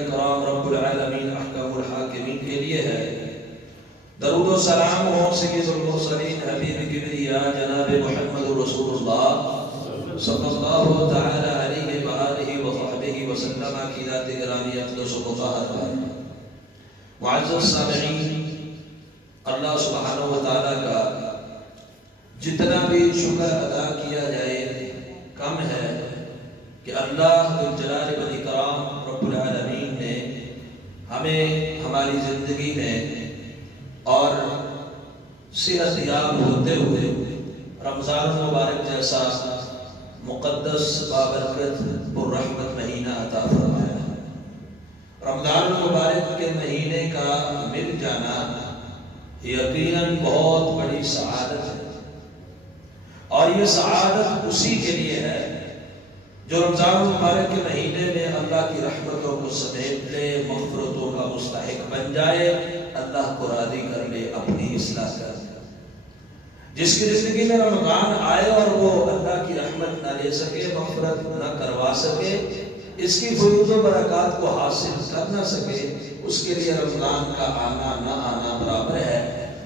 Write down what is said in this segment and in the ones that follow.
کرام رب العالمین احکم الحاکمین کے لیے ہے۔ درود و سلام ہو سید المرسلین حبیب کبریا جناب محمد رسول اللہ صلی اللہ تعالی علیہ وآلہ وصحبہ وسلم کی ذات گرامی اقدس و مطہر ہے۔ معزز سامعین، اللہ سبحانہ وتعالی کا جتنا بھی شکر ادا کیا جائے کم ہے کہ اللہ جلال والاکرام رب العالمین نے ہمیں ہماری زندگی میں اور صحت یاب ہوتے ہوئے رمضان المبارک جیسا مقدس بابرکت پررحمت مہینہ عطا فرمایا ہے۔ رمضان المبارک کے مہینے کا مل جانا یقیناً بہت بڑی سعادت ہے، اور یہ سعادت اسی کے لیے ہے جو رمضان المبارک کے مہینے میں اللہ کی رحمتوں کو سمیٹ لے، مغفرتوں کا مستحق بن جائے، اللہ کو راضی کر لے، اپنی اصلاح کر لے۔ جس کی زندگی میں رمضان آئے اور وہ اللہ کی رحمت نہ لے سکے، مغفرت نہ کروا سکے، اس کی فیوض و برکات کو حاصل کر نہ سکے، اس کے لیے رمضان کا آنا نہ آنا برابر ہے۔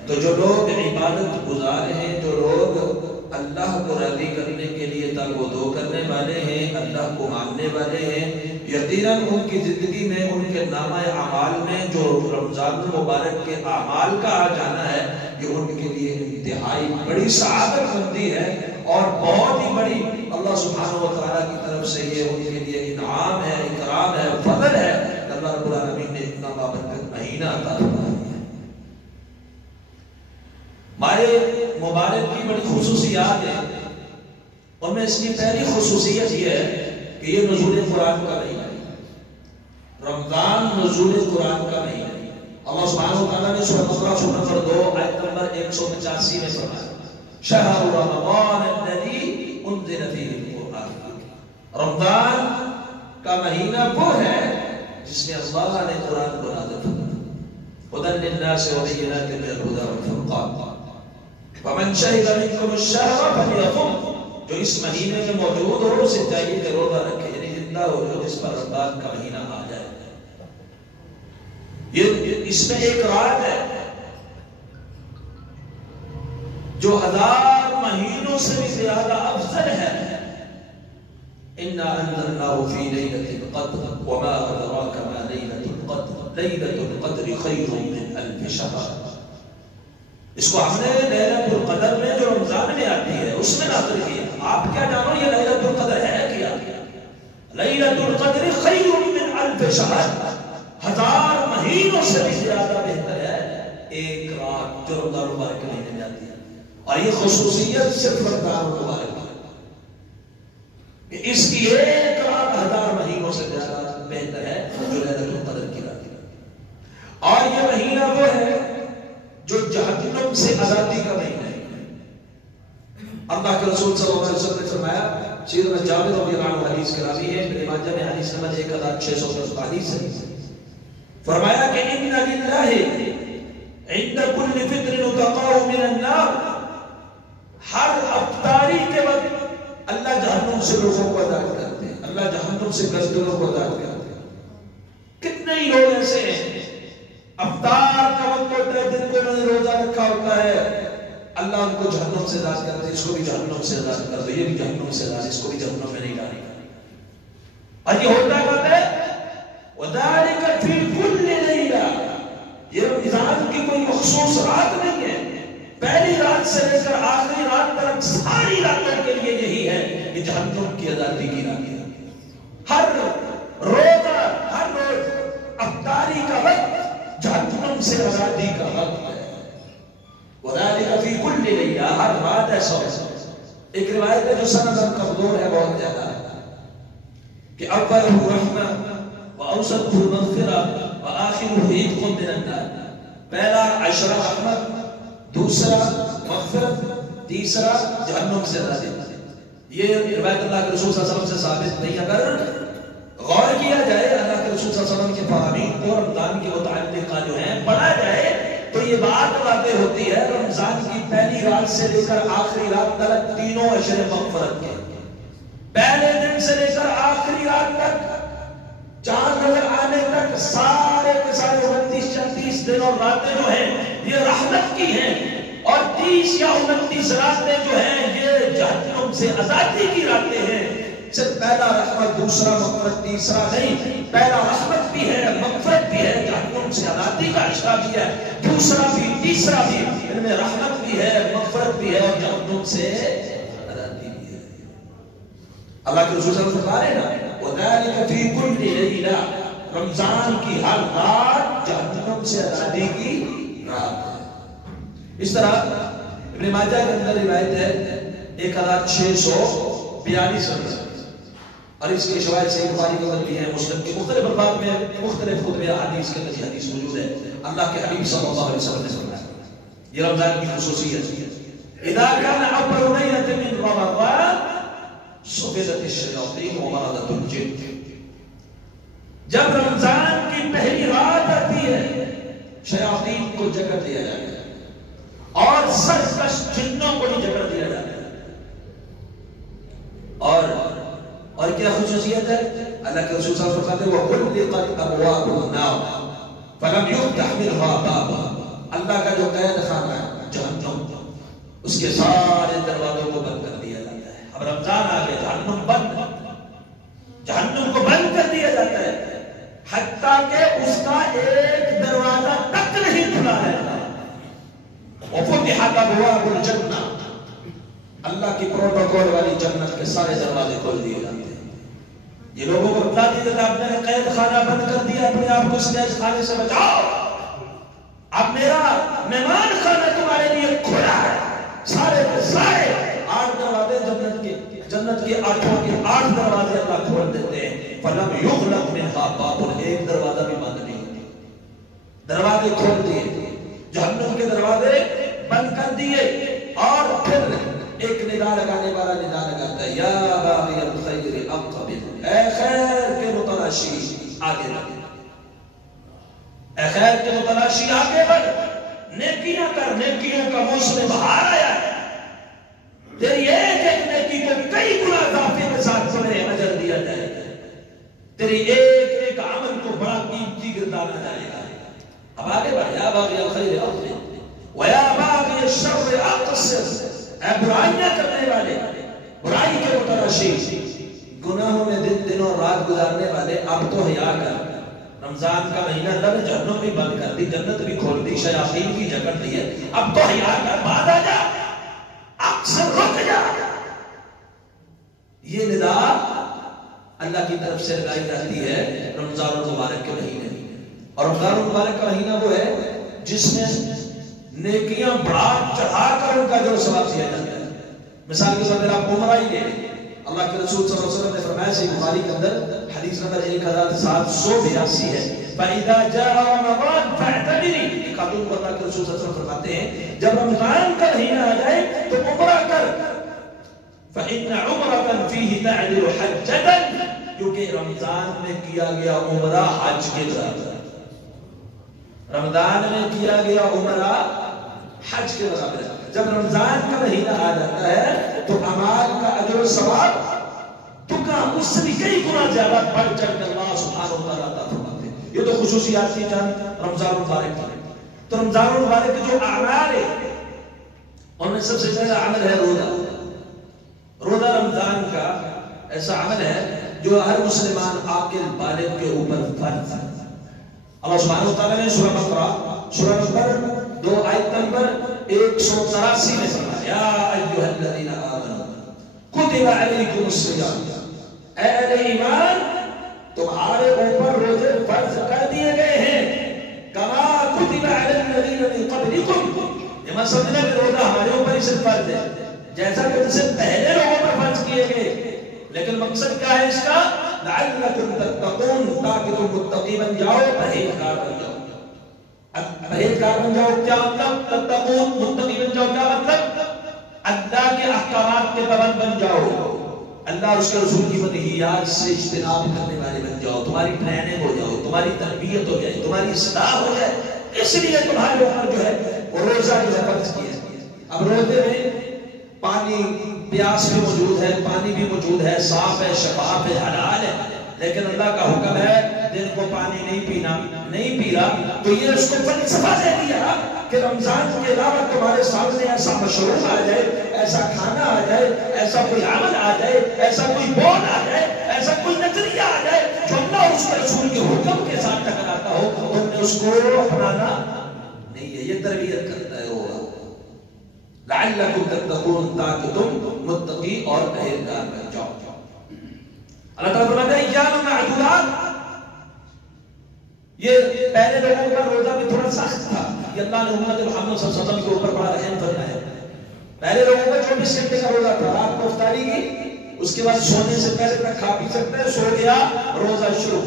تو جو لوگ عبادت گزار ہیں، جو لوگ اللہ کو راضی کرنے کے لیے تاغوتو کرنے والے ہیں، اللہ کو ماننے والے ہیں، یقیناً ان کی زندگی میں، ان کے نامہ اعمال میں جو رمضان المبارک کے اعمال کا آ جانا ہے، یہ ان کے لیے انتہائی بڑی سعادت مندی ہے اور بہت ہی بڑی اللہ سبحانہ وتعالی کی طرف سے یہ ان کے لیے انعام ہے، اکرام ہے، فضل ہے کہ اللہ رب العالمین نے اتنا بابرکت مہینہ عطا فرمایا ہے۔ ماہ مبارک کی بڑی خصوصیات ہیں، اور میں اس کی پہلی خصوصیت یہ ہے کہ یہ نزول قرآن کا مہینہ ہے۔ رمضان نزول قرآن کا مہینہ ہے۔ اللہ سبحانہ وتعالیٰ نے سورۃ بقرہ سورہ نمبر 2 آیت نمبر 185 میں فرمایا شہر رمضان الذی انزل فیہ القرآن۔ رمضان کا مہینہ وہ ہے جس میں اللہ نے قرآن کو نازل فرمایا، ھدی للناس وبینات من الھدی والفرقان فمن شہد منکم الشہر فلیصم۔ جو اس مہینے میں موجود ہو اسے چاہیے کہ روزہ رکھے، یعنی زندہ ہو جو جس پر رمضان کا مہینہ آ جائے۔ یہ اس میں ایک رات ہے جو 1000 مہینوں سے بھی زیادہ افضل ہے۔ انا انزلناہ فی لیلۃ القدر وما ادراک ما لیلۃ القدر لیلۃ القدر خیر من الف شہر۔ اس کو ہم نے لیلۃ القدر میں جو رمضان میں آتی ہے اس میں نازل کیا۔ آپ کیا جانو یہ لیلۃ القدر ہے کیا؟ لیلۃ القدر خیر من الف شہر، 1000 مہینوں سے بھی زیادہ بہتر ہے ایک رات جو رمضان المبارک کے مہینے میں آتی ہے۔ اور یہ خصوصیت صرف رمضان المبارک ہے، اس کی ایک رات 1000 مہینوں سے زیادہ بہتر ہے جو لیلۃ القدر کی رات ہے۔ اور یہ مہینہ وہ ہے جو جہنم سے آزادی کا مہینہ ہے۔ اللہ کے رسول صلی اللہ علیہ وسلم نے فرمایا، سیدنا جابر رضی اللہ عنہ حدیث کے راوی ہے، ابن ماجہ میں حدیث نمبر 1645 ہے، فرمایا کہ ان للہ عند کل فطر نتقاء من النار۔ ہر افطاری کے وقت اللہ جہنم سے لوگوں کو آزاد کرتے ہیں، اللہ جہنم سے گردنوں کو آزاد کرتے ہیں۔ کتنے ہی لوگ ایسے ہیں افطار کا وقت ہوتا ہے، جن کو انہوں نے روزہ رکھا ہوتا ہے، اللہ ان کو جہنم سے آزاد کر دے، اس کو بھی جہنم سے آزاد کر دے، یہ بھی جہنم سے آزاد، اس کو بھی جہنم میں نہیں ڈالے گا۔ اور یہ ہوتا کب ہے؟ وَذَلِكَ فِي كُلِّ لَيْلَةٍ۔ یہ رمضان کی کوئی مخصوص رات نہیں ہے، پہلی رات سے لے کر آخری رات تک ساری راتوں کے لیے یہی ہے کہ جہنم کی آزادی کی رات ہے۔ ہر روزہ، ہر روز افطاری کا وقت جہنم سے آزادی کا وقت ہے۔ وَذَلِكَ فِي كُلِّ لَيْلَةٍ، ہر رات ایسا ہے۔ ایک روایت ہے جو سند کمزور ہے، بہت زیادہ ہے، کہ اولہ رحمہ واوسطہ مغفرہ وآخرہ عتق من النار۔ پہلا عشرہ رحمت، دوسرا مغفرت، تیسرا جہنم سے آزادی۔ یہ روایت اللہ کے رسول صلی اللہ علیہ وسلم سے ثابت نہیں۔ اگر غور کیا جائے اللہ کے رسول صلی اللہ علیہ وسلم کے فرامین کو رمضان کے متعلقہ جو ہیں پڑھا جائے تو یہ بات واضح ہوتی ہے، رمضان کی پہلی رات سے لے کر آخری رات تک تینوں عشر مغفرت کے، پہلے دن سے لے کر آخری رات تک چاند نظر آنے تک اور راتیں جو ہیں یہ رحمت کی ہیں، اور 30 یا 29 راتیں جو ہیں یہ جہنم سے آزادی کی راتیں ہیں۔ صرف پہلا رحمت، دوسرا مغفرت، تیسرا نہیں، پہلا رحمت بھی ہے، مغفرت بھی ہے، جہنم سے آزادی کا عشق بھی ہے، دوسرا بھی تیسرا بھی، ان میں رحمت بھی ہے، مغفرت بھی ہے اور جہنم سے آزادی بھی ہے۔ اللہ کے رسول صلی اللہ علیہ وسلم فرما رہے نا وَذَلِكَ فِي كُلِّ لَيْلَةٍ، رمضان کی ہر رات جہنم سے آزادی کی رات ہے۔ اس طرح ابن ماجہ کے اندر روایت ہے 1642 نمبر، اور اس کے شواہد صحیح بخاری کے اندر بھی ہے، مسلم کے مختلف الفاظ میں مختلف خطبے حدیث کے اندر حدیث موجود ہے۔ اللہ کے حبیب صلی اللہ علیہ وسلم نے فرمایا، یہ رمضان کی خصوصیت ہے، اذا كان اول ليلة من رمضان صفدت الشياطين ومرضت الجن، جب رمضان کی پہلی رات آتی ہے شیاطین کو جکڑ دیا جاتا ہے اور سرکش جنوں کو بھی جکڑ دیا جاتا ہے۔ اور کیا خصوصیت ہے؟ اللہ کے رسول صلی اللہ علیہ وسلم فرماتے ہیں وَغُلِّقَتْ أَبْوَابُ النَّارِ فَلَمْ يُفْتَحْ مِنْهَا بَابٌ، اللہ کا جو قید خانہ ہے جہنم، اس کے سارے دروازوں کو بند کر دیا جاتا ہے۔ اب رمضان آ گئے، جہنم بند، جہنم کو بند کر دیا جاتا ہے، حتیٰ کہ اس کا ایک دروازہ تک نہیں کھلا ہے۔ وَفُتِحَتْ أَبْوَابُ الْجَنَّةِ، اللہ کی پروٹوکول والی جنت کے سارے دروازے کھول دیے جاتے ہیں۔ یہ لوگوں کو بتا دیجیے کہ آپ نے قید خانہ بند کر دیا، اپنے آپ کو اس قید خانے سے بچاؤ، اب میرا مہمان خانہ تمہارے لیے کھلا ہے۔ سارے کے سارے 8 دروازے جنت کے 8 دروازے اللہ کھول دیتے ہیں۔ فَلَمْ يُغْلَقْ مِنْهَا بَابٌ، ایک دروازہ بھی بند نہیں ہوتا، دروازے کھول دیے، جہنم کے دروازے بند کر دیے، اور پھر ایک ندا لگانے والا ندا لگاتا ہے یا باغی الخیر اقبل، اے خیر کے متلاشی آگے بڑھ، اے خیر کے متلاشی آگے بڑھ، نیکیاں کر، نیکیوں کا موسم بہار آیا ہے، تیری ایک نیکی کو کئی گنا اضافے کے ساتھ تمہیں اجر دیا جائے گا، تیری ایک عمل کو بڑا قیمتی گردانا جائے گا۔ اب آگے بڑھ، یا باغی الخیر اقبل ویا باغی الشر اقصر، اے برائیاں کرنے والے، برائی کے متلاشی، گناہوں میں دن اور رات گزارنے والے، اب تو حیا کر، رمضان کا مہینہ اللہ نے جہنم بھی بند کر دی، جنت بھی کھول دی، شیاطین کی جکڑ دی ہے، اب تو حیا کر، بعد آ جا، اکثر رک جا۔ یہ ندا اللہ کی طرف سے لگائی جاتی ہے رمضان المبارک کے مہینے میں، اور رمضان المبارک کا مہینہ وہ ہے جس میں نیکیاں بڑھا چڑھا کر ان کا جو ثواب دیا جاتا ہے۔ مثال کے طور پر آپ عمرہ ہی لے لیں، اللہ کے رسول صلی اللہ علیہ وسلم نے فرمایا صحیح بخاری کے اندر حدیث نمبر 1782 ہے، فَإِذَا جَاءَ رَمَضَانُ فَاعْتَمِرِي، ایک خاتون کو اللہ کے رسول صلی اللہ علیہ وسلم فرماتے ہیں جب رمضان کا مہینہ آ جائے تو عمرہ کر، فَإِنَّ عُمْرَةً فِيهِ تَعْدِلُ حَجَّةً، کیونکہ رمضان میں کیا گیا عمرہ حج کے برابر، رمضان میں کیا گیا عمرہ حج کے برابر ہے۔ جب رمضان کا مہینہ آ جاتا ہے تو اعمال کا اجر و ثواب اس سے بھی کئی گنا زیادہ بڑھ چڑھ کر اللہ سبحانہ و تعالیٰ عطا فرماتے ہیں۔ یہ تو خصوصیات کی چند رمضان المبارک کی۔ تو رمضان المبارک کے جو اعمال ہیں ان میں سب سے پہلا عمل ہے روزہ۔ روزہ رمضان کا ایسا عمل ہے جو ہر مسلمان عاقل بالغ کے اوپر فرض ہے۔ اللہ سبحانہ و تعالیٰ نے سورہ بقرہ سورہ نمبر 2 آیت نمبر 183 میں فرمایا یا ایھا الذین آمنوا کتب علیکم الصیام، اے اہل ایمان تمہارے اوپر روزے فرض کر دیے گئے ہیں، کما کتب علی الذین من قبلکم، یہ مت سمجھنا کہ روزہ ہمارے اوپر ہی صرف فرض ہے جیسا کہ جسے پہلے لوگوں پر فرض کیے گئے، لیکن مقصد کیا ہے اس کا؟ لعلکم تتقون، تاکہ تم متقی بن جاؤ، پرہیزگار بن جاؤ۔ پرہیزگار بن جاؤ کیا مطلب؟ تتقون، متقی بن جاؤ کیا مطلب؟ اللہ کے احکامات کے پابند بن جاؤ، اللہ اور اس کے رسول کی منہیات سے اجتناب کرنے والے بن جاؤ، تمہاری ٹریننگ ہو جاؤ، تمہاری تربیت ہو جائے، تمہاری اصلاح ہو جائے، اس لیے تمہارے اوپر جو ہے وہ روزہ جو ہے فرض کیا۔ اب روزے میں پانی پیاس بھی موجود ہے، پانی بھی موجود ہے، صاف ہے، شفاف ہے، حلال ہے، لیکن اللہ کا حکم ہے دن کو پانی نہیں پینا، نہیں پی رہا، تو یہ اس کو فلسفہ دے دیا کہ رمضان کے علاوہ تمہارے سامنے ایسا مشروب آ جائے، ایسا کھانا آ جائے، ایسا کوئی عمل آ جائے، ایسا کوئی بول آ جائے، ایسا کوئی نظریہ آ جائے جو اللہ اور اس کے رسول کے حکم کے ساتھ ٹکراتا ہو، تم نے اس کو اپنانا نہیں ہے۔ یہ تربیت کرتا ہے وہ لعلکم تتقون، تاکہ تم متقی اور پرہیزگار بن جاؤ۔ اللہ تعالیٰ فرماتا ہے ایام معدودات، یہ پہلے لوگوں کا روزہ بھی تھوڑا سخت تھا، یہ اللہ نے امت محمد صلی اللہ علیہ وسلم کے اوپر بڑا رحم فرمایا ہے۔ پہلے لوگوں کا 24 گھنٹے کا روزہ تھا، رات کو افطاری کی، اس کے بعد سونے سے پہلے تک کھا پی سکتے ہیں، سو گیا روزہ شروع۔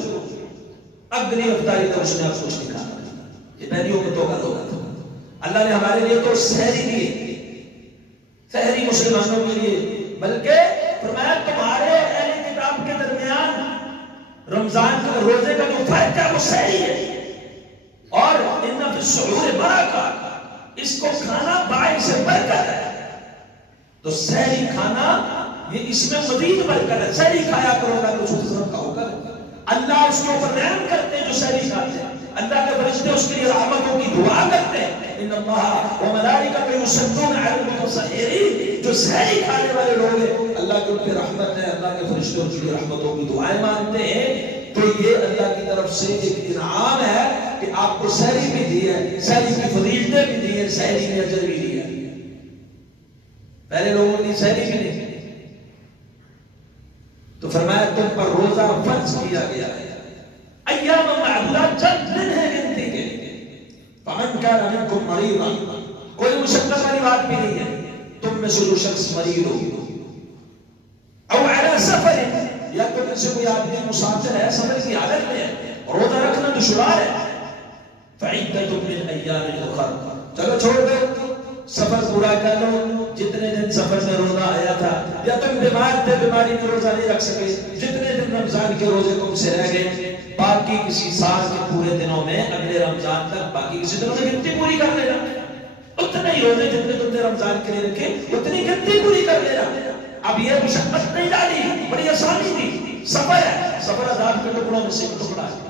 اگلی افطاری تک اس نے اب کچھ نہیں کھانا، یہ پہلی امتوں کا روزہ تھا۔ اللہ نے ہمارے لیے تو سحری دی، سحری مسلمانوں کے لیے، بلکہ فرمایا تمہارے اہل کتاب کے درمیان رمضان کا روزے کا جو فرق ہے وہ سحری ہے، اور ان فی السحور برکۃ، اس کو کھانا باعث برکت ہے۔ تو سحری کھانا یہ اس میں مزید برکت ہے، سحری کھایا کرو گا تو حضرت کا حکم ہے۔ اللہ اس کے اوپر رحم کرتے ہیں جو سحری کھاتے ہیں، اللہ کے فرشتے اس کے لیے رحمتوں کی دعا کرتے ہیں۔ ان اللہ وملائکتہ یصلون علی المتصحرین، جو سحری کھانے والے لوگ ہیں اللہ کے ان پہ رحمت ہے، اللہ کے فرشتے ان کے لیے رحمتوں کی دعائیں مانتے ہیں۔ تو یہ اللہ کی طرف سے ایک انعام ہے کہ آپ کو سحری بھی دی ہے، سحری کی فضیلتیں بھی دی ہے، سحری میں اجر بھی دیا ہے۔ پہلے لوگوں نے سحری بھی نہیں، تو فرمایا تم پر روزہ فرض کیا گیا ہے، ایام معدودات، چند دن ہے گنتی کے، فمن کان منکم مریضا، کوئی مشقت والی بات بھی نہیں ہے، تم میں سے جو شخص مریض ہو، او علی سفر، یا تم میں سے کوئی آدمی مسافر ہے، سفر کی حالت میں ہے، روزہ رکھنا دشوار ہے، فعدۃ من ایام اخر، چلو چھوڑ دو، سفر پورا کر لو، جتنے دن سفر میں روزہ آیا تھا، یا تم بیمار تھے، بیماری میں روزہ نہیں رکھ سکے، جتنے دن رمضان کے روزے تم سے رہ گئے، باقی کسی سال کے پورے دنوں میں اگلے رمضان تک باقی کسی دنوں میں گنتی پوری کر لینا، اتنے ہی روزے جتنے تم نے رمضان کے لیے رکھے اتنی گنتی پوری کر لینا۔ اب یہ مشقت نہیں ڈالی، بڑی آسانی تھی، سفر ہے، سفر عذاب کے ٹکڑوں میں سے ایک ٹکڑا ہے۔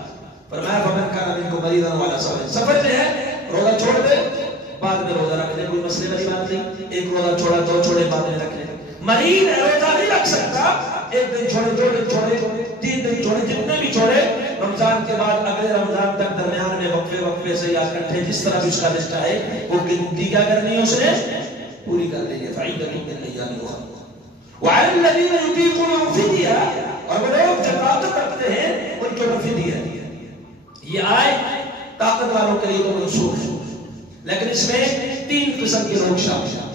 فرمایا فمن کان منکم مریضا وعلی سفر، سفر میں ہے روزہ چھوڑ دے، بعد میں روزہ رکھ لے، کوئی مسئلے والی بات نہیں، ایک روزہ چھوڑا دو چھوڑے بعد میں رکھ لے۔ مریض ہے، روزہ نہیں رکھ سکتا، ایک دن چھوڑے، دو دن چھوڑے، 3 دن چھوڑے، جتنے بھی چھوڑے، رمضان کے بعد اگلے رمضان تک درمیان میں وقفے سے یا اکٹھے جس طرح بھی اس کا لسٹ ہے وہ گنتی کیا کرنی ہے، اس نے پوری کر دینی ہے۔ فعدۃ من ایام اخر وعلی الذین یطیقونہ فدیہ، اور وہ لوگ جو طاقت رکھتے ہیں ان کے اوپر فدیہ ہے۔ یہ آیت طاقت والوں کے لیے تو منسوخ ہے، لیکن اس میں 3 قسم کے لوگ شامل ہیں۔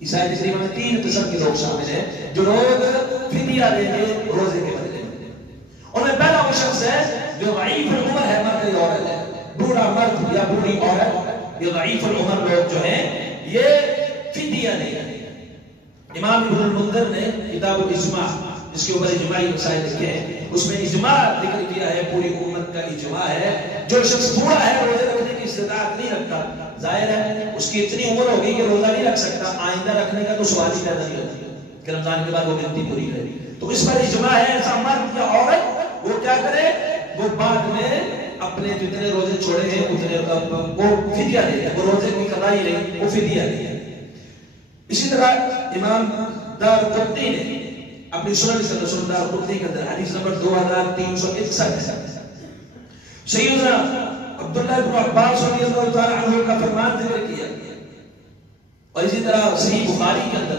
اس آیت کریمہ میں 3 قسم کے لوگ شامل ہیں جو لوگ فدیہ دیں گے روزے کے بدلے میں۔ ان میں پہلا وہ شخص ہے جو ضعیف العمر ہے، مرد یا عورت ہے، بوڑھا مرد یا بوڑھی عورت، یہ ضعیف العمر لوگ جو ہیں یہ فدیہ دیں گے۔ امام ابن المنذر نے کتاب الاجماع جس کے اوپر اجماعی مسائل لکھے ہیں، اس میں اجماع ذکر کیا ہے، پوری امت کا اجماع ہے، جو شخص بوڑھا ہے روزے رکھنے کی استطاعت نہیں رکھتا، ظاہر ہے اس کی اتنی عمر ہو گئی کہ روزہ نہیں رکھ سکتا، آئندہ رکھنے کا تو سوال ہی پیدا نہیں ہوتا کہ رمضان کے بعد وہ گنتی پوری کرے، تو اس پر اجماع ہے ایسا مرد یا عورت وہ کیا کرے، وہ بعد میں اپنے جتنے روزے چھوڑے ہیں اتنے وہ فدیہ دے دے، وہ روزے کی قضائی نہیں، وہ فدیہ دے۔ اسی طرح امام دارقطنی نے اپنی سنن دارقطنی کے اندر حدیث نمبر 2361 سیدنا عبداللہ بن عباس رضی اللہ تعالی عنہ کا فرمان ذکر کیا، اور اسی طرح صحیح بخاری کے اندر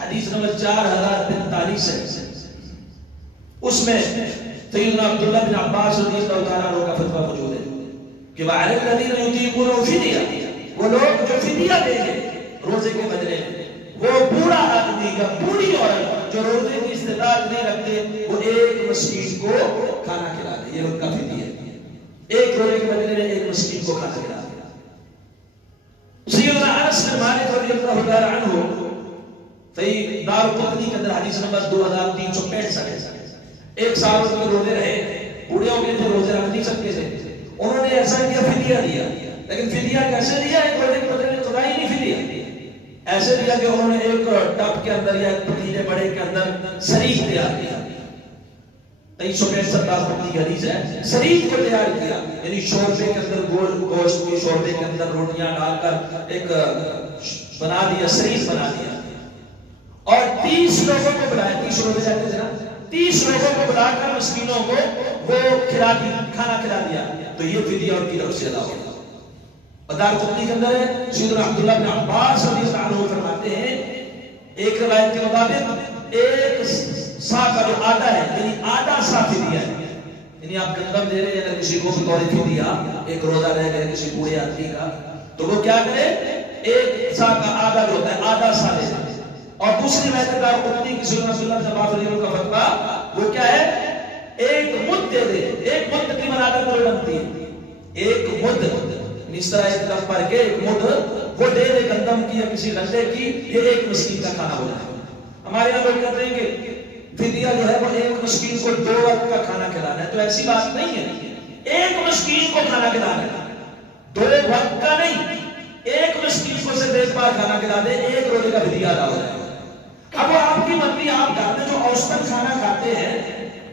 حدیث نمبر 4043 ہے، اس میں سیدنا عبداللہ بن عباس رضی اللہ تعالی عنہ کا فتویٰ موجود ہے کہ وعلی الذین یطیقونہ فدیہ، وہ لوگ جو فدیہ دیں گے روزے کے بدلے میں، وہ بوڑھا آدمی یا بوڑھی عورت جو روزے کی استطاعت نہیں رکھتے وہ ایک مسکین کو کھانا کھلا دے، یہ ان کا فدیہ ہے، ایک روزے کے بدلے میں ایک مسکین کو کھانا کھلا دے۔ سیدنا انس بن مالک رضی اللہ تعالی عنہ صحیح دارقطنی کے اندر حدیث نمبر 2365 ہے، ایک سال کے روزے رہے، بوڑھے ہو گئے تھے، روزے رکھ نہیں سکتے تھے، انہوں نے ایسا کیا فدیہ دیا، لیکن فدیہ کیسے دیا، ایک روزے کے بدلے میں خدائی نہیں فدیہ ایسے دیا کہ انہوں نے ایک ٹب کے اندر یا ایک پتیلے بڑے کے اندر سریح تیار کیا، 2365 دارقطنی کی حدیث ہے، سریج کو تیار کیا، یعنی شوربے کے اندر گوشت کے شوربے کے اندر روٹیاں ڈال کر ایک بنا دیا، سریج بنا دیا، اور 30 لوگوں کو بلایا، 30 لوگ جاتے تھے نا، 30 لوگوں کو بلا کر مسکینوں کو وہ کھلا دیا، کھانا کھلا دیا، تو یہ فدیہ ان کی طرف سے ادا ہوگا۔ دارقطنی کے اندر ہے، سیدنا عبداللہ بن عباس رضی اللہ عنہ فرماتے ہیں، ایک روایت کے مطابق ایک سا کا جو آدھا ہے، یعنی آدھا سا فدیہ ہے، یعنی آپ گندم دے رہے ہیں اگر کسی کو بطور فدیہ، ایک روزہ رہ گئے کسی بوڑھے آدمی کا، تو وہ کیا کرے، ایک سا کا آدھا جو ہوتا ہے آدھا سا لے جائے۔ اور دوسری روایت دارقطنی کی سنن عبداللہ بن عباس رضی اللہ عنہ کا فتویٰ وہ کیا ہے، ایک مد دے دے، ایک مد کی منادہ پر بنتی ہے، ایک مد، اس طرح ایک کپ پر کے ایک مد وہ دے دے گندم کی یا کسی غلے کی، یہ ایک مسکین کا کھانا ہو جائے۔ ہمارے یہاں لوگ کہتے ہیں کہ فدیہ جو ہے وہ ایک مسکین کو 2 وقت کا کھانا کھلانا ہے، تو ایسی بات نہیں ہے، ایک مسکین کو کھانا کھلانا ہے، 2 وقت کا نہیں، ایک مسکین کو صرف ایک بار کھانا کھلا دے، ایک روزے کا فدیہ ادا ہو جائے۔ اب وہ آپ کی مرضی، آپ گھر میں جو اوسطاً کھانا کھاتے ہیں،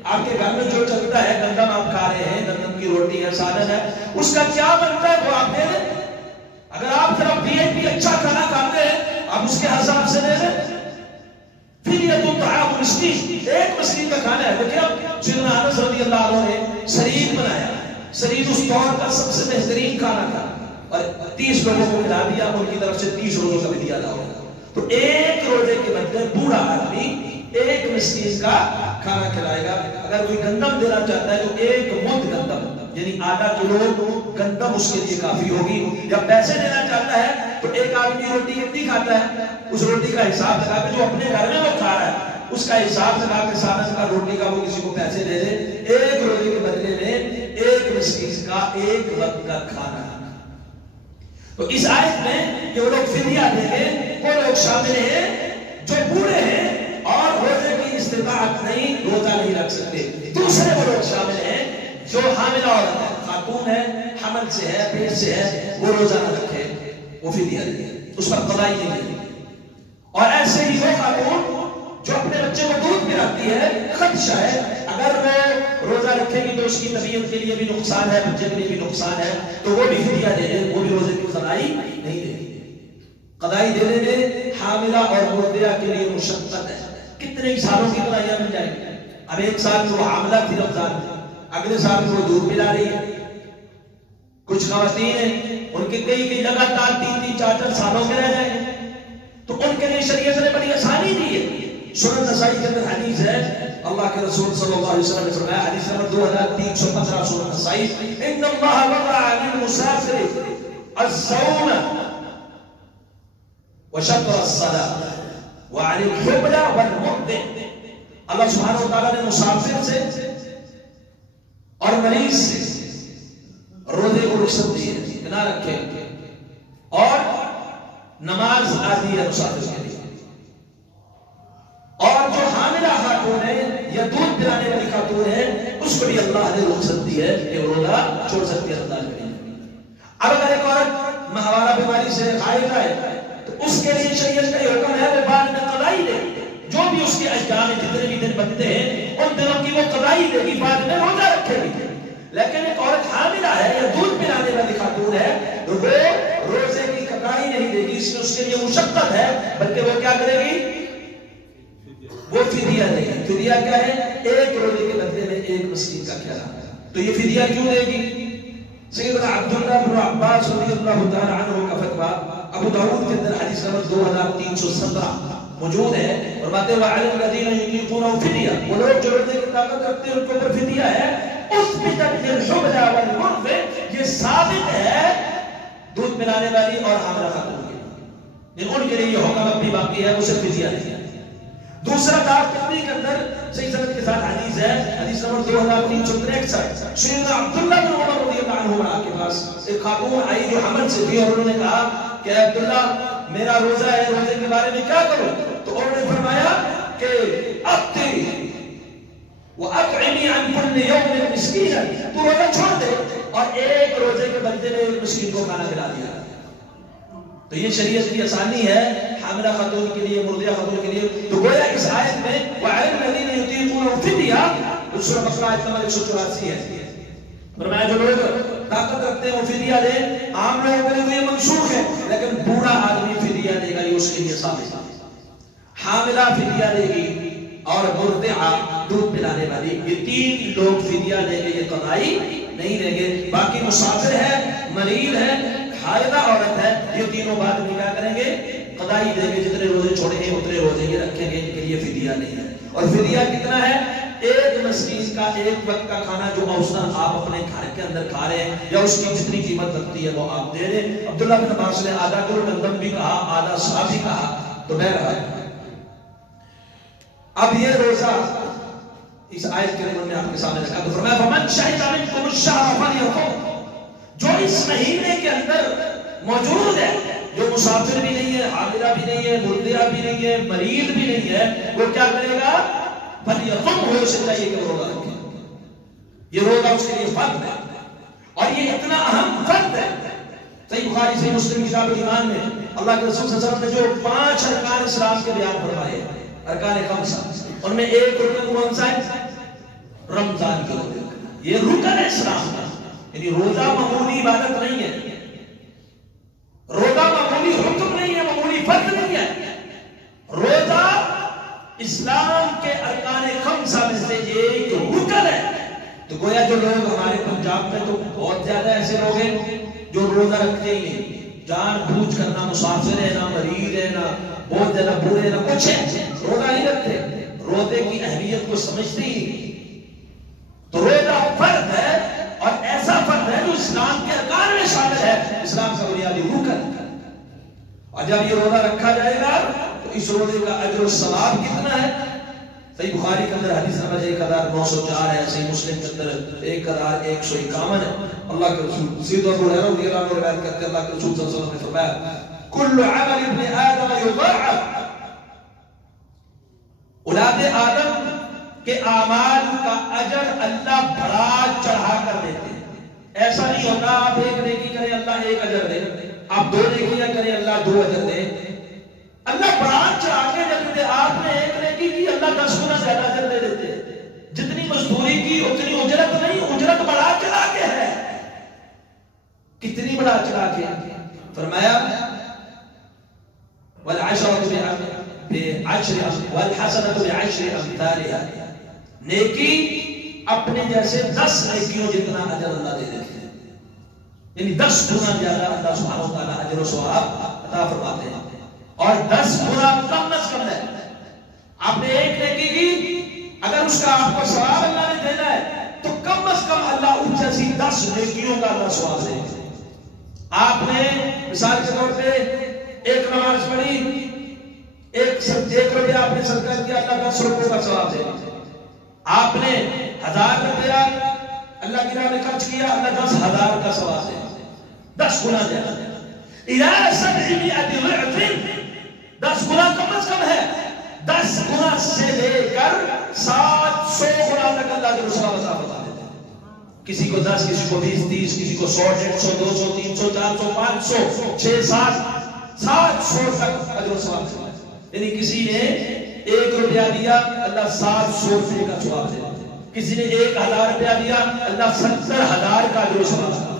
آپ کے گھر میں جو چلتا ہے، گندم آپ کھا رہے ہیں، گندم کی روٹی ہے، سالن ہے، اس کا کیا بنتا ہے وہ آپ دے دیں۔ اگر آپ طرف بھی اچھا کھانا کھاتے ہیں، آپ اس کے حساب سے دے دیں۔ پھر یہ تو طعام مسکین، ایک مسکین کا کھانا ہے، وہ کیا سیدنا انس رضی اللہ عنہ نے سرید بنایا، سرید اس دور کا سب سے بہترین کھانا تھا، اور 30 لوگوں کو کھلا دیا، ان کی طرف سے 30 روزوں کا فدیہ ادا ہوا۔ تو ایک روزے کے بدلے بوڑھا آدمی ایک مسکین کا کھانا کھلائے گا۔ اگر کوئی گندم دینا چاہتا ہے تو ایک مد گندم، یعنی آدھا کلو گندم اس کے لیے کافی ہوگی۔ یا پیسے دینا چاہتا ہے تو ایک آدمی روٹی کتنی کھاتا ہے، اس روٹی کا حساب لگا کے جو اپنے گھر میں وہ کھا رہا ہے اس کا حساب لگا کے سالن کا، روٹی کا، وہ کسی کو پیسے دے دے، ایک روٹی کے بدلے میں ایک مسکین کا ایک وقت کا کھانا۔ تو اس آیت میں جو لوگ فدیہ دیں گے وہ لوگ شامل ہیں جو بوڑھے ہیں اور روزے کی استطاعت نہیں، روزہ نہیں رکھ سکتے۔ دوسرے وہ لوگ شامل ہیں جو حاملہ عورت ہے، خاتون ہے، حمل سے ہے، پیٹ سے ہے، وہ روزہ نہ رکھے، وہ فدیہ دے، اس پر قضائی نہیں ہے۔ اور ایسے ہی وہ خاتون جو اپنے بچے کو دودھ پلاتی ہے، خدشہ ہے اگر وہ روزہ رکھے گی تو اس کی طبیعت کے لیے بھی نقصان ہے، بچے کے لیے بھی نقصان ہے، تو وہ بھی فدیہ دے دے، وہ بھی روزے کی قضائی نہیں دے گی۔ قضائی دینے میں حاملہ اور مرضعہ کے لیے مشقت ہے، کتنے ہی سالوں کی قضائیاں مل جائیں گی۔ اب ایک سال میں وہ حاملہ تھی رمضان میں، اگلے سال میں وہ دودھ پلا رہی ہے۔ کچھ خواتین ہیں ان کے کئی لگاتار 3 4 سالوں میں رہ جائیں گے، تو ان کے لیے شریعت نے بڑی آسانی دی ہے۔ سنن نسائی کے اندر حدیث ہے، اللہ کے رسول صلی اللہ علیہ وسلم نے فرمایا، حدیث نمبر 2315 سنن نسائی، ان اللہ وضع للمسافر الصوم وشطر الصلاة وعن الحبل والمرضع، اللہ سبحانہ وتعالیٰ نے مسافر سے اور مریض سے روزے کو رخصت دی ہے، نہ رکھے، اور نماز آدھی ہے مسافر کے لیے، اور جو حاملہ خاتون ہے یا دودھ پلانے والی خاتون ہے اس کو بھی اللہ نے رخصت دی ہے کہ روزہ چھوڑ سکتی ہے رمضان کے لیے۔ اب اگر ایک عورت ماہوارہ بیماری سے غائب ہے تو اس کے لیے شریعت کا یہ حکم ہے وہ بعد میں قضائی دے، جو بھی اس کے ایام جتنے بھی دن بنتے ہیں ان دنوں کی وہ قضائی دے گی، بعد میں روزہ رکھے گی۔ لیکن ایک عورت حاملہ ہے یا دودھ پلانے والی خاتون ہے تو وہ روزے کی قضائی نہیں دے گی، اس میں اس کے لیے مشقت ہے، بلکہ وہ کیا کرے گی، وہ فدیہ دے گی۔ فدیہ کیا ہے، ایک روزے کے بدلے میں ایک مسکین کا کھلانا۔ تو یہ فدیہ کیوں دے گی؟ سیدنا عبداللہ بن عباس رضی اللہ تعالی عنہ کا فتویٰ ابو داؤد کے اندر حدیث نمبر 2317 موجود ہے، اور باتیں وعلی الذین یطیقونہ فدیہ، وہ لوگ جو روزے کی طاقت رکھتے ہیں ان کے اوپر فدیہ ہے۔ اثبتت للحبل والمرضع، یہ ثابت ہے دودھ پلانے والی اور حاملہ خاتون کے لیے، ان کے لیے یہ حکم اب بھی باقی ہے، اسے فدیہ نہیں ہے۔ دوسرا دارقطنی کے اندر صحیح سند کے ساتھ حدیث ہے، حدیث نمبر 2363، سیدنا عبداللہ بن عمر رضی اللہ عنہ کے پاس ایک خاتون آئی جو حمل سے تھی، اور انہوں نے کہا کہ عبداللہ میرا روزہ ہے، روزے کے بارے میں کیا کروں؟ تو انہوں نے فرمایا کہ افطری وَأَطْعِمِي عَنْ كُلِّ يَوْمٍ مِسْكِينًا، تو روزہ چھوڑ دے اور ایک روزے کے بدلے میں ایک مسکین کو کھانا کھلا دیا۔ تو یہ شریعت کی آسانی ہے حاملہ خاتون کے لیے، مرضعہ خاتون کے لیے۔ تو گویا اس آیت میں وَعَلَى الَّذِينَ يُطِيقُونَهُ فِدْيَةٌ، سورہ بقرہ آیت نمبر 184 ہے. فرمایا جو لوگ طاقت رکھتے ہیں وہ فدیہ دیں. عام لوگوں کے لیے یہ منسوخ ہے لیکن بوڑھا آدمی فدیہ دے گا، یہ اس کے لیے ثابت ہے. حاملہ فدیہ دے گی اور مرضعہ دودھ پلانے والی، یہ 3 لوگ فدیہ دیں گے، یہ قضائی نہیں دیں گے. باقی مسافر ہے، مریض ہے، حائضہ عورت ہے، یہ تینوں بعد میں کیا کریں گے؟ قضائی دیں گے. جتنے روزے چھوڑیں گے اتنے روزے یہ رکھیں گے، ان کے لیے فدیہ نہیں ہے. اور فدیہ کتنا ہے؟ ایک مسکین کا ایک وقت کا کھانا جو اوسطاً آپ اپنے گھر کے اندر کھا رہے ہیں یا اس کی جتنی قیمت لگتی ہے وہ آپ دے دیں. عبداللہ بن عباس نے آدھا کلو گندم بھی کہا، آدھا صاع بھی کہا، تو بہرحال اب یہ روزہ اس آیت کے لیے میں آپ کے سامنے رکھا تو فرمایا فمن شہد منکم الشہر فلیصم، جو اس مہینے کے اندر موجود ہے، جو مسافر بھی نہیں ہے، حاملہ بھی نہیں ہے، مرضعہ بھی نہیں ہے، مریض بھی نہیں ہے، وہ کیا کرے گا؟ فلیصم، ہو سے چاہیے کہ روزہ رکھے. یہ روزہ اس کے لیے فرض ہے اور یہ اتنا اہم فرض ہے. صحیح بخاری صحیح مسلم کتاب الایمان میں اللہ کے رسول صلی اللہ علیہ وسلم نے جو 5 ارکان اسلام کے بیان فرمائے، ارکان خمسہ، ان میں ایک رکن کون سا ہے؟ رمضان کے روزے. یہ رکن ہے اسلام کا، یعنی روزہ معمولی عبادت نہیں ہے، روزہ معمولی حکم نہیں ہے، معمولی فرض نہیں ہے. روزہ اسلام کے ارکان خمسہ میں سے ایک رکن ہے. تو گویا جو لوگ ہمارے پنجاب میں تو بہت زیادہ ایسے لوگ ہیں جو روزہ رکھتے ہی نہیں، جان بوجھ کر نہ مسافر ہے، نہ مریض ہے، نہ بہت زیادہ بوڑھے، نہ کچھ ہے، روزہ نہیں رکھتے، روزے کی اہمیت کو سمجھتے ہی نہیں. تو روزہ فرض ہے اور ایسا فرض ہے جو اسلام کے ارکان میں شامل ہے، اسلام کا بنیادی رکن. اور جب یہ روزہ رکھا جائے گا تو اس روزے کا اجر و ثواب کتنا ہے؟ صحیح بخاری کے اندر حدیث نمبر 1904 ہے، صحیح مسلم کے اندر 1151 ہے. اللہ کے رسول سیدنا ابو ہریرہ رضی اللہ عنہ روایت کرتے ہیں، اللہ کے رسول صلی اللہ علیہ وسلم نے فرمایا کل عمل ابن آدم یضاعف، اولاد آدم کے اعمال کا اجر اللہ بڑھا چڑھا کر دیتے ہیں. ایسا نہیں ہوتا آپ ایک نیکی کریں اللہ ایک اجر دے، آپ 2 نیکیاں کریں اللہ 2 اجر دے. اللہ بڑھا چڑھا کے دیتے. آپ نے ایک نیکی کی اللہ 10 گنا زیادہ اجر دے دیتے. جتنی مزدوری کی اتنی اجرت نہیں، اجرت بڑھا چڑھا کے ہے. کتنی بڑھا چڑھا کے؟ فرمایا والعشرة بعشر والحسنة بعشر امثالها، نیکی اپنے جیسے 10 نیکیوں جتنا اجر اللہ دے دیتے ہیں، یعنی 10 گنا زیادہ اللہ سبحانہ و تعالیٰ اجر و ثواب عطا فرماتے ہیں. اور 10 گنا کم از کم ہے. آپ نے ایک نیکی کی، اگر اس کا آپ کو ثواب اللہ نے دینا ہے تو کم از کم اللہ ان جیسی 10 نیکیوں کا اللہ ثواب دے. آپ نے مثال کے طور پہ ایک نماز پڑھی، ایک روپیہ آپ نے صدقہ کیا، اللہ 10 روپے کا ثواب دے. آپ نے 1000 روپیہ اللہ کی راہ میں خرچ کیا، اللہ 10,000 کا ثواب دے. 10 گنا زیادہ. الى 700 ضعف، 10 گنا کم از کم ہے. 10 گنا سے لے کر 700 گنا تک اللہ کے رسول عطا فرما دیتے ہیں. کسی کو 10، کسی کو 20، 30، کسی کو 100، 150، 200، 300، 400، 500، 600، 700 تک اجر و ثواب دیتے ہیں. یعنی کسی نے 1 روپیہ دیا اللہ 700 روپے کا ثواب دیتے ہیں. کسی نے 1000 روپیہ دیا اللہ 70,000 کا اجر و ثواب دیتے ہیں.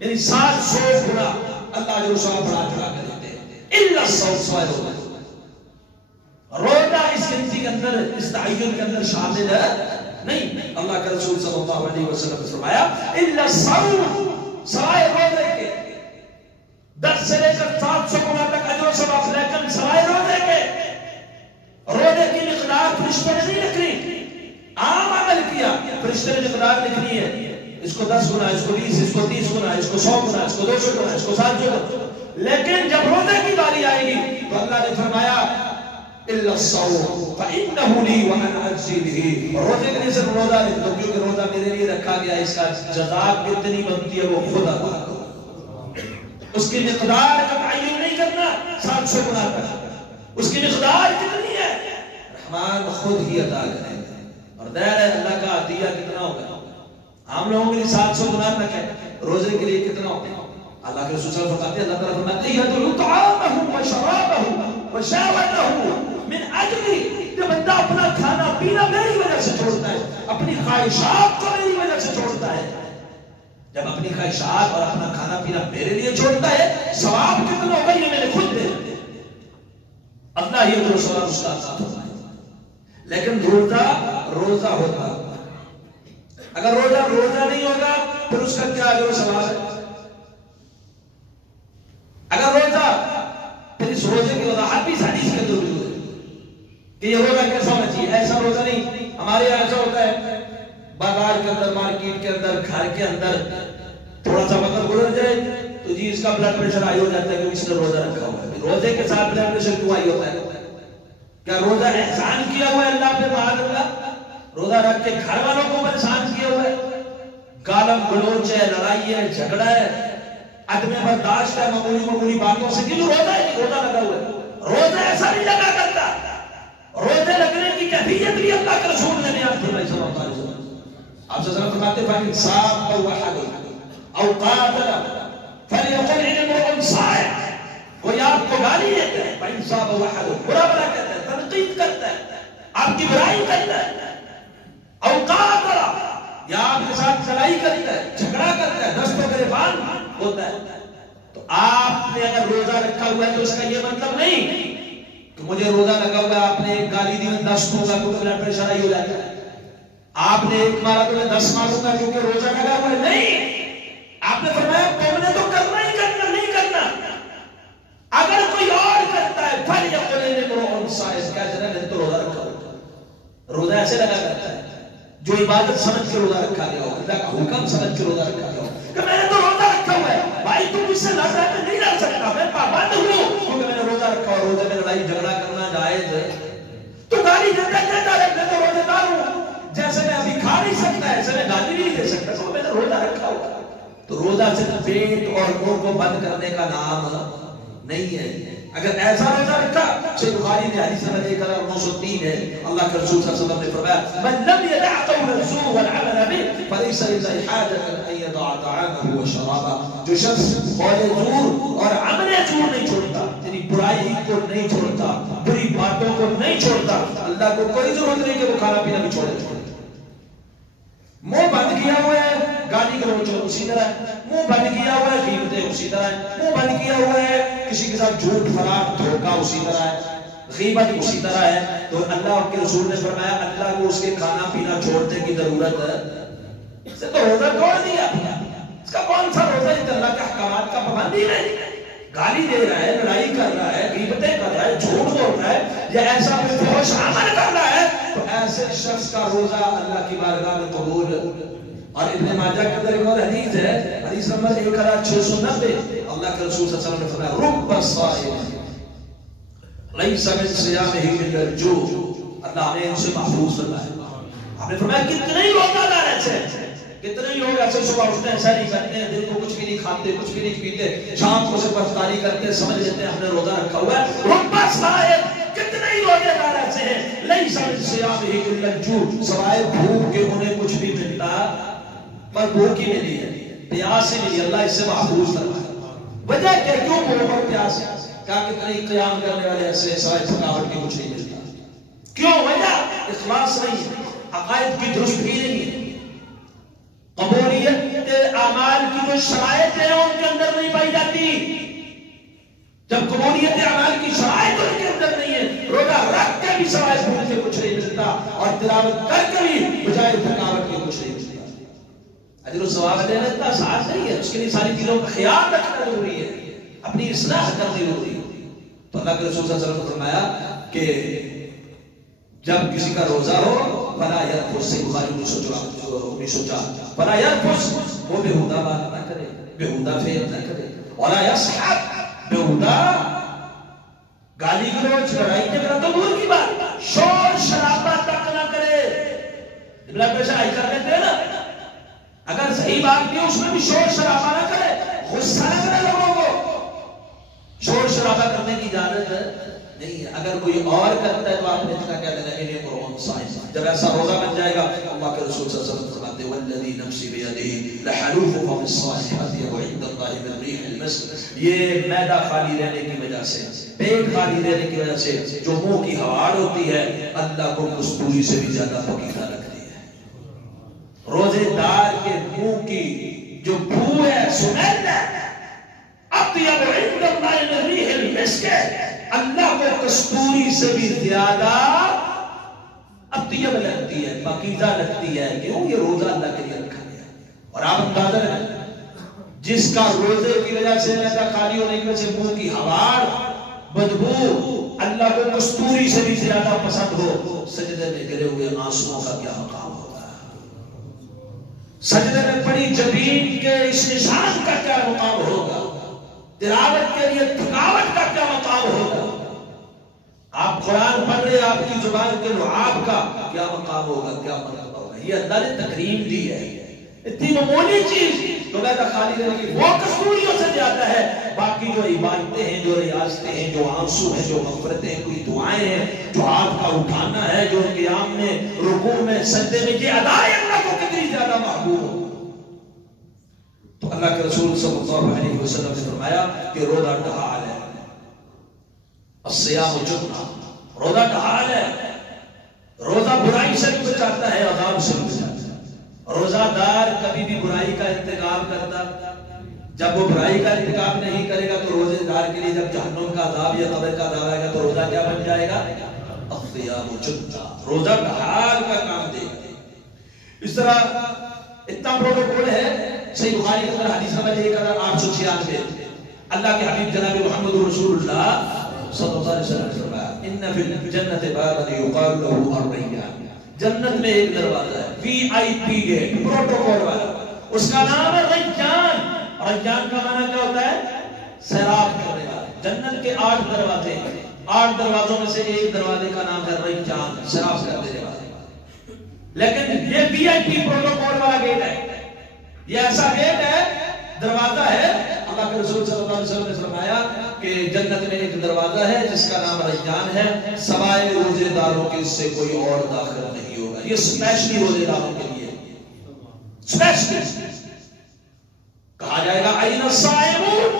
یعنی 700 گنا اللہ اجر و ثواب بڑھا چڑھا کر دیتے ہیں. الا الصوم، روزہ اس گنتی کے اندر، اس تعین کے اندر شامل ہے نہیں. اللہ کے رسول صلی اللہ علیہ وسلم نے فرمایا الا الصوم، سوائے روزے کے 10 سے لے کر 700 گنا تک اجر و ثواب. لیکن سوائے روزے کے، روزے کی مقدار فرشتے نے نہیں لکھنی. عام عمل کیا فرشتے نے مقدار لکھنی ہے، اس کو 10 گنا، اس کو 20، اس کو 30 گنا، اس کو 100 گنا، اس کو 200 گنا، اس کو 700 گنا. لیکن جب روزے کی باری آئے گی تو اللہ نے فرمایا الا الصوم فانه لي وانا اجزي به، روزے کے لیے صرف روزہ نہیں، کیونکہ روزہ میرے لیے رکھا گیا، اس کا جزا کتنی بنتی ہے وہ خود عطا کرے. اس کی مقدار کا تعین نہیں کرنا 700 گنا تک، اس کی مقدار کتنی ہے رحمان خود ہی عطا کرے. اور دیر ہے اللہ کا عطیہ کتنا ہوگا. ہم لوگوں کے لیے 700 گنا تک ہے، روزے کے لیے کتنا ہوگا؟ اللہ کے رسول صلی اللہ علیہ وسلم فرماتے ہیں، اللہ تعالیٰ فرماتے ہیں يَدْعُ طَعَامَهُ وَشَرَابَهُ وَشَهْوَتَهُ من اجلی کہ بندہ اپنا کھانا پینا میری وجہ سے چھوڑتا ہے، اپنی خواہشات کو میری وجہ سے چھوڑتا ہے. جب اپنی خواہشات اور اپنا کھانا پینا میرے لیے چھوڑتا ہے، ثواب کتنا ہوگا یہ میں نے خود دے. اللہ یہ جو ثواب اس کا عطا فرمائے. لیکن روزہ ہوتا، اگر روزہ نہیں ہوگا پھر اس کا کیا اجر و ثواب ہے؟ اگر روزہ، پھر اس روزے کی وضاحت بھی اس حدیث کے اندر موجود ہے کہ یہ روزہ کیسا ہونا چاہیے. ایسا روزہ نہیں ہمارے یہاں ایسا ہوتا ہے بازار کے اندر، مارکیٹ کے اندر، گھر کے اندر تھوڑا سا وقت گزر جائے تو جی اس کا بلڈ پریشر ہائی ہو جاتا ہے کیونکہ اس نے روزہ رکھا ہوا ہے. روزے کے ساتھ بلڈ پریشر کیوں ہائی ہوتا ہے؟ کیا روزہ احسان کیا ہوا ہے اللہ پہ؟ معاذ اللہ. روزہ رکھ کے گھر والوں کو پریشان کیا ہوا ہے، گالم گلوچ ہے، لڑائی ہے، جھگڑا ہے، عدم برداشت ہے معمولی باتوں سے. کیوں روزہ ہے؟ روزہ لگا ہوا ہے. روزہ ایسا نہیں لگا کرتا. روزے لگنے کی کیفیت بھی اللہ کے رسول نے بیان فرمائی صلی اللہ علیہ وسلم. آپ صلی اللہ علیہ وسلم فرماتے ہیں فَإِنْ صَامَ أَوْ وَحَدَ أَوْ قَاتَلَ فَلْيَقُلْ إِنِّي صَائِمٌ. کوئی آپ کو گالی دیتا ہے، فَإِنْ صَامَ أَوْ وَحَدَ، برا بھلا کہتا ہے، تنقید کرتا ہے، آپ کی برائی کرتا ہے، أَوْ قَاتَلَ، یا آپ کے ساتھ لڑائی کرتا ہے، جھگڑا کرتا ہے، دست و گریبان ہوتا ہے، تو آپ نے اگر روزہ رکھا ہوا ہے تو اس کا یہ مطلب نہیں کہ مجھے روزہ لگا ہوا ہے، آپ نے ایک گالی دی میں 10 ہوگا تو بلڈ پریشر ہائی ہو جاتا ہے، آپ نے ایک مارا تو میں 10 ماروں گا کیونکہ روزہ لگا ہوا ہے. نہیں، آپ نے فرمایا تم نے تو کرنا ہی کرنا، نہیں کرنا. اگر کوئی اور کرتا ہے فَلْيَقُلْ إِنِّي امْرُؤٌ صَائِمٌ، کیا جناب نے تو روزہ رکھا ہوا. روزہ ایسے لگا کرتا ہے جو عبادت سمجھ کے روزہ رکھا گیا ہو، اللہ کا حکم سمجھ کے روزہ رکھا گیا ہو کہ میں نے تو روزہ رکھا ہوا ہے، بھائی تم اس سے لڑ رہا ہے، میں نہیں لڑ سکتا، میں پابند ہوں کیونکہ میں نے روزہ رکھا ہوا. روزے میں لڑائی جھگڑا کرنا جائز ہے تو گالی دیتا ہے، میں تو روزے دار ہوں، جیسے میں ابھی کھا نہیں سکتا ایسے میں گالی بھی نہیں دے سکتا، تو میں نے روزہ رکھا ہوا. تو روزہ صرف پیٹ اور منہ کو بند کرنے کا نام نہیں ہے. اگر ایسا روزہ رکھا، صحیح بخاری میں حدیث نمبر 1903 ہے، اللہ کے رسول صلی اللہ علیہ وسلم نے فرمایا من لم يدع قول الزور والعمل به فليس لله حاجة ان يدع طعامه وشرابه. جو شخص قول زور اور عمل زور نہیں چھوڑتا، یعنی برائی کو نہیں چھوڑتا، بری باتوں کو نہیں چھوڑتا، اللہ کو کوئی ضرورت نہیں کہ وہ کھانا پینا بھی چھوڑے. منہ بند کیا ہوا ہے گالی گلوچ اسی طرح ہے، منہ بند کیا ہوا ہے غیبتیں اسی طرح ہے، منہ بند کیا ہوا ہے کسی کے ساتھ جھوٹ فریب دھوکہ اسی طرح ہے، غیبت اسی طرح ہے. تو اللہ کے رسول نے فرمایا اللہ کو اس کے کھانا پینا چھوڑنے کی ضرورت ہے. اس سے تو روزہ توڑ دیا، اس کا کون سا روزہ ہے کہ اللہ کے احکامات کا پابند ہی نہیں. گالی دے رہا ہے، لڑائی کر رہا ہے، غیبتیں کر رہا ہے، جھوٹ بول رہا ہے یا ایسا کوئی فحش عمل کر رہا ہے، تو ایسے شخص کا روزہ اللہ کی بارگاہ میں قبول. اور ابن ماجہ کے اندر ایک اور حدیث ہے، حدیث نمبر 1690، اللہ کے رسول صلی اللہ علیہ وسلم نے فرمایا رب الصائم لیس من صیامہ الا الجوع. اللہ نے ان سے محفوظ فرمایا. آپ نے فرمایا کتنے ہی روزہ دار ایسے، کتنے ہی لوگ ایسے صبح اٹھتے ہیں، سحری کرتے ہیں، دن کو کچھ بھی نہیں کھاتے، کچھ بھی نہیں پیتے، شام کو صرف افطاری کرتے ہیں، سمجھ لیتے ہیں ہم نے روزہ رکھا ہوا ہے. رب الصائم، کتنے ہی روزے دار ایسے ہیں لیس من صیامہ الا الجوع، سوائے بھوک کے انہیں کچھ بھی ملتا پر بھوک ہی ملی ہے، پیاس ہی ملی. اللہ اس سے محفوظ فرمایا. وجہ کیا؟ کیوں بھوک اور پیاس ہے؟ کہا کہ کہیں قیام کرنے والے ایسے سوائے تھکاوٹ کے کچھ نہیں ملتا. کیوں؟ وجہ اخلاص نہیں ہے، عقائد کی درستگی نہیں ہے، قبولیت اعمال کی جو شرائط ہیں ان کے اندر نہیں پائی جاتی. جب قبولیت اعمال کی شرائط ان کے اندر نہیں ہے، روزہ رکھ کے بھی سوائے بھوک کے کچھ نہیں ملتا اور تلاوت کر کے بھی بجائے تھکاوٹ کے کچھ نہیں ملتا. اجر و ثواب لینا اتنا آسان نہیں ہے، اس کے لیے ساری چیزوں کا خیال رکھنا ضروری ہے، اپنی اصلاح کرنی ضروری ہے. تو اللہ کے رسول صلی اللہ علیہ وسلم نے فرمایا کہ جب کسی کا روزہ ہو فلا یرفث، سے بخاری 1904 فلا یرفث، وہ بےہودہ بات نہ کرے، بےہودہ فعل نہ کرے، ولا یصحب، بےہودہ گالی گلوچ لڑائی جھگڑا تو دور کی بات، شور شرابہ تک نہ کرے. بلڈ پریشر ہائی کر لیتے ہیں نا، اگر صحیح بات نہیں اس میں بھی شور شرابہ نہ کرے، غصہ نہ کرے لوگوں کو. شور شرابہ کرنے کی اجازت نہیں ہے. اگر کوئی اور کرتا ہے تو آپ نے اس کا کیا لینا ہے؟ انہیں قرآن سائنس. جب ایسا روزہ بن جائے گا اللہ کے رسول صلی اللہ علیہ وسلم فرماتے ہیں والذی نفسی بیدہ لحلوف فم الصالح اطیب عند اللہ من ریح المسک یہ معدہ خالی رہنے کی وجہ سے، پیٹ خالی رہنے کی وجہ سے جو منہ کی ہواڑ ہوتی ہے اللہ کو کستوری سے بھی زیادہ پکیزہ لگتی ہے۔ روزے دار کے منہ کی جو بو ہے سمیل ہے، اطیب عند اللہ من ریح المسک، اللہ کو کستوری سے بھی زیادہ اطیب لگتی ہے، پکیزہ لگتی ہے۔ کیوں؟ یہ روزہ اللہ کے لیے رکھا گیا۔ اور آپ اندازہ لگائیں جس کا روزے کی وجہ سے معدہ خالی ہونے کی وجہ سے منہ کی ہواڑ بدبو اللہ کو کستوری سے بھی زیادہ پسند ہو، سجدے میں گرے ہوئے آنسوؤں کا کیا مقام ہوگا؟ سجدے میں پڑی جبین کے اس نشان کا کیا مقام ہوگا؟ تلاوت کے لیے تھکاوٹ کا کیا مقام ہوگا؟ آپ قرآن پڑھ رہے آپ کی زبان کے لعاب کا کیا مقام ہوگا، کیا مرتبہ ہوگا؟ یہ اللہ نے تکریم دی ہے، اتنی معمولی چیز جو معدہ خالی رہنے کی وہ کستوریوں سے زیادہ ہے۔ باقی جو عبادتیں ہیں، جو ریاضتیں ہیں، جو آنسو ہیں، جو مغفرتیں ہیں، کوئی دعائیں ہیں، جو ہاتھ کا اٹھانا ہے، جو قیام میں، رکوع میں، سجدے میں، یہ ادائیں اللہ کو کتنی زیادہ محبوب ہو۔ تو اللہ کے رسول صلی اللہ علیہ وسلم نے فرمایا کہ روزہ ڈھال ہے، الصیام جنہ، روزہ ڈھال ہے، روزہ برائی سے بھی بچاتا ہے، عذاب سے بھی بچاتا ہے۔ روزہ دار کبھی بھی برائی کا ارتکاب کرتا، جب وہ برائی کا ارتکاب نہیں کرے گا تو روزے دار کے لیے جب جہنم کا عذاب یا قبر کا عذاب آئے گا تو روزہ کیا بن جائے گا؟ الصیام جنہ، روزہ ڈھال کا کام دے گا۔ اس طرح اتنا پروٹوکول ہے، صحیح بخاری کے اندر حدیث نمبر 1896 اللہ کے حبیب جناب محمد رسول اللہ صلی اللہ علیہ وسلم نے فرمایا ان فی الجنت بابا یقال له الریان، جنت میں ایک دروازہ ہے، وی آئی پی گیٹ، پروٹوکول والا، اس کا نام ہے ریان۔ ریان کا معنی کیا ہوتا ہے؟ سیراب کرنے والا۔ جنت کے 8 دروازے ہیں، 8 دروازوں میں سے ایک دروازے کا نام ہے ریان، سیراب کرنے والا۔ لیکن یہ وی آئی پی پروٹوکول والا گیٹ ہے، یہ ایسا گیٹ ہے، دروازہ ہے۔ اللہ کے رسول صلی اللہ علیہ وسلم نے فرمایا کہ جنت میں ایک دروازہ ہے جس کا نام ریان ہے، سوائے روزے داروں کے اس سے کوئی اور داخل نہیں ہوگا۔ یہ اسپیشلی روزے داروں کے لیے، اسپیشلی کہا جائے گا این الصائمون،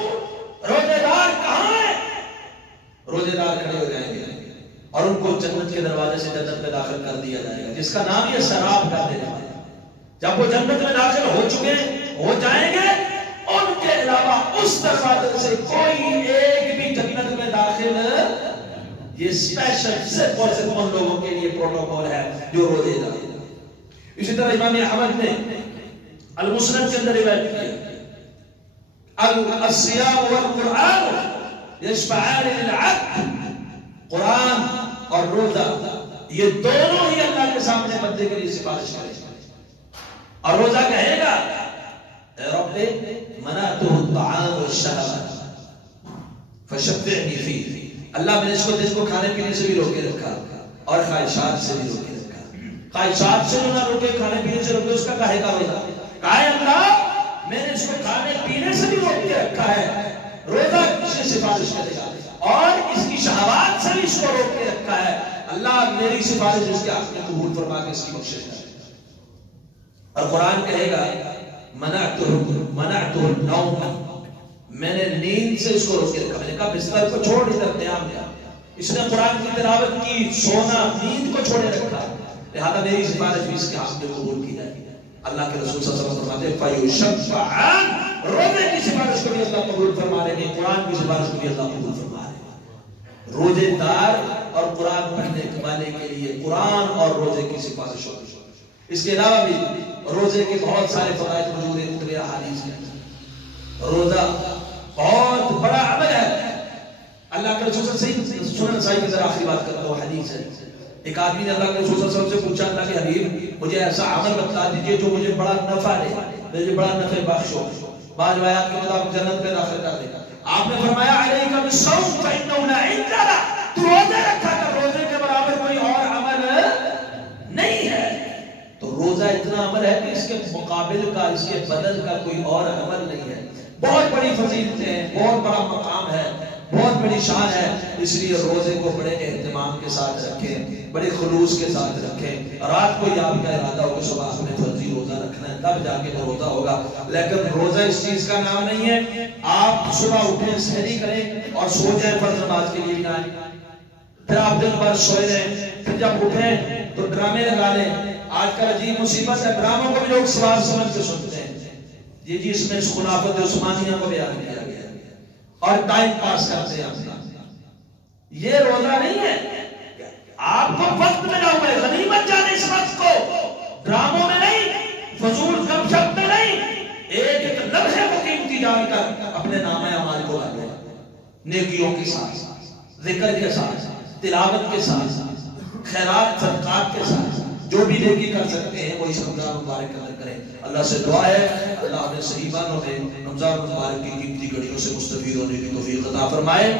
روزے دار کہاں ہیں؟ روزے دار کھڑے ہو جائیں گے اور ان کو جنت کے دروازے سے جنت میں داخل کر دیا جائے گا، جس کا نام یہ سراب کر دینے والا۔ جب وہ جنت میں داخل ہو چکے ہو جائیں گے، ان کے علاوہ اس دروازے سے کوئی ایک بھی جنت میں داخل، یہ اسپیشل صرف اور صرف ان لوگوں کے لیے پروٹوکول ہے جو روزے دار۔ اسی طرح امام احمد نے المسند کے اندر روایت کیا الصیام والقرآن یشفعان للعبد، قرآن اور روزہ یہ دونوں ہی اللہ کے سامنے بندے کے لیے سفارش کریں گے۔ اور روزہ کہے گا اے رب منعته الطعام والشهوات فشبعني فيه، اللہ میں نے اس کو کھانے پینے سے بھی روکے رکھا اور خواہشات سے بھی روکے رکھا۔ خواہشات سے نہ روکے، کھانے پینے سے روکے، اس کا کہے گا روزہ؟ کہے اللہ میں نے اس کو کھانے پینے سے بھی روک کے رکھا ہے، روزہ اس سے سفارش کرے گا، اور اس کی شہوات سے بھی اس کو روک کے رکھا ہے، اللہ میری سفارش اس کے حق میں قبول فرما کے اس کی بخشش کرے گا۔ اور قرآن کہے گا منعته النوم، میں نے نیند سے اس کو روک کے رکھا، میں نے کہا بستر کو چھوڑ ادھر قیام کیا، اس نے قرآن کی تلاوت کی، سونا نیند کو چھوڑے رکھا، لہذا میری سفارش بھی اس کے حق میں قبول کی جائے گی۔ اللہ کے رسول صلی اللہ علیہ وسلم فرماتے ہیں فَيُشَفَّعَانِ، روزے کی سفارش کو بھی اللہ قبول فرما لیں گے، قرآن کی سفارش کو بھی اللہ قبول فرما لیں گے۔ روزے دار اور قرآن پڑھنے والے کے لیے قرآن اور روزے کی سفارش ہوگی۔ اس کے علاوہ بھی روزے کے بہت سارے فوائد موجود ہیں مختلف احادیث میں۔ روزہ بہت بڑا عمل ہے۔ اللہ کے رسول صلی اللہ علیہ وسلم سنن نسائی کی ذرا آخری بات کرتا ہوں، حدیث ہے، ایک آدمی نے اللہ کے رسول صلی اللہ علیہ وسلم سے پوچھا اللہ کے حبیب مجھے ایسا عمل بتلا دیجئے جو مجھے بڑا نفع دے، مجھے بڑا نفع بخش ہو، بعض روایات کے مطابق جنت میں داخل کر دے گا۔ آپ نے فرمایا علیک بالصوم فإنه لا عند له، تو روزے رکھا کر، روزے کے برابر کوئی اور عمل نہیں ہے۔ تو روزہ اتنا عمل ہے کہ اس کے مقابل کا، اس کے بدل کا کوئی اور عمل نہیں ہے۔ بہت بڑی فضیلتیں ہیں، بہت بڑا مقام ہے، بہت بڑی شان ہے، اس لیے روزے کو بڑے اہتمام کے ساتھ رکھیں، بڑے خلوص کے ساتھ رکھیں۔ رات کو یہ آپ کا ارادہ ہو کہ صبح ہمیں فرضی روزہ رکھنا ہے، تب جا کے تو روزہ ہوگا. لیکن روزہ اس چیز کا نام نہیں ہے آپ صبح اٹھیں سحری کریں اور سو جائیں فرض نماز کے لیے بھی نہ آئے, پھر آپ دن بھر سوئے رہیں, پھر جب اٹھیں تو ڈرامے لگا لیں. آج کل عجیب مصیبت ہے, ڈراموں کو بھی لوگ سوال سمجھ کے سنتے ہیں. جی اس میں خلافت عثمانیہ کو بیان کیا گیا اور ٹائم پاس کرتے ہیں. یہ روزہ نہیں ہے, آپ کو وقت ملا ہوا ہے, غنیمت جانے اس وقت کو, ڈراموں میں نہیں, فضول گپ شپ میں نہیں, ایک لمحے کو قیمتی جان کر اپنے نام اعمال کو لگے, نیکیوں کے ساتھ, ذکر کے ساتھ, تلاوت کے ساتھ, خیرات صدقات کے ساتھ, جو بھی نیکی کر سکتے ہیں وہ اس رمضان مبارک کے اندر کریں. اللہ سے دعا ہے اللہ نے صحیح معنوں میں رمضان مبارک کی قیمتی گھڑیوں سے مستفید ہونے کی توفیق عطا فرمائے.